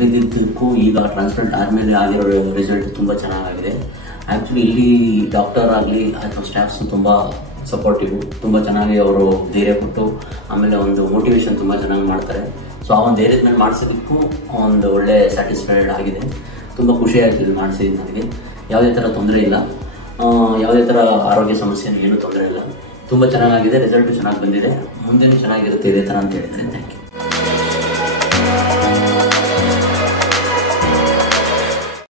ಮೊದಲಿದ್ದಕ್ಕೂ ಈಗ ಟ್ರಾನ್ಸ್ಪ್ಲಾಂಟ್ ಆದಮೇಲೆ ಆಗಿರೋ ರಿಸಲ್ಟ್ ತುಂಬ ಚೆನ್ನಾಗಿದೆ. ಆ್ಯಕ್ಚುಲಿ ಇಲ್ಲಿ ಡಾಕ್ಟರ್ ಆಗಲಿ ಅಥವಾ ಸ್ಟಾಫ್ಸು ತುಂಬ ಸಪೋರ್ಟಿವ್, ತುಂಬ ಚೆನ್ನಾಗಿ ಅವರು ಧೈರ್ಯ ಕೊಟ್ಟು ಆಮೇಲೆ ಒಂದು ಮೋಟಿವೇಶನ್ ತುಂಬ ಚೆನ್ನಾಗಿ ಮಾಡ್ತಾರೆ. ಸೊ ಆ ಒಂದು ಧೈರ್ಯದ ಮೇಲೆ ಮಾಡಿಸೋದಕ್ಕೂ ಒಂದು ಒಳ್ಳೆ ಸ್ಯಾಟಿಸ್ಫೈಡ್ ಆಗಿದೆ. ತುಂಬ ಖುಷಿ ಆಯಿತು ಇದು ಮಾಡಿಸಿದ್ದು. ನನಗೆ ಯಾವುದೇ ಥರ ತೊಂದರೆ ಇಲ್ಲ, ಯಾವುದೇ ಥರ ಆರೋಗ್ಯ ಸಮಸ್ಯೆ ಏನೂ ತೊಂದರೆ ಇಲ್ಲ. ತುಂಬ ಚೆನ್ನಾಗಿದೆ, ರಿಸಲ್ಟು ಚೆನ್ನಾಗಿ ಬಂದಿದೆ. ಮುಂದೆನೂ ಚೆನ್ನಾಗಿರುತ್ತೆ ಇದೇ ಥರ ಅಂತ ಹೇಳಿದರೆ. Thank you.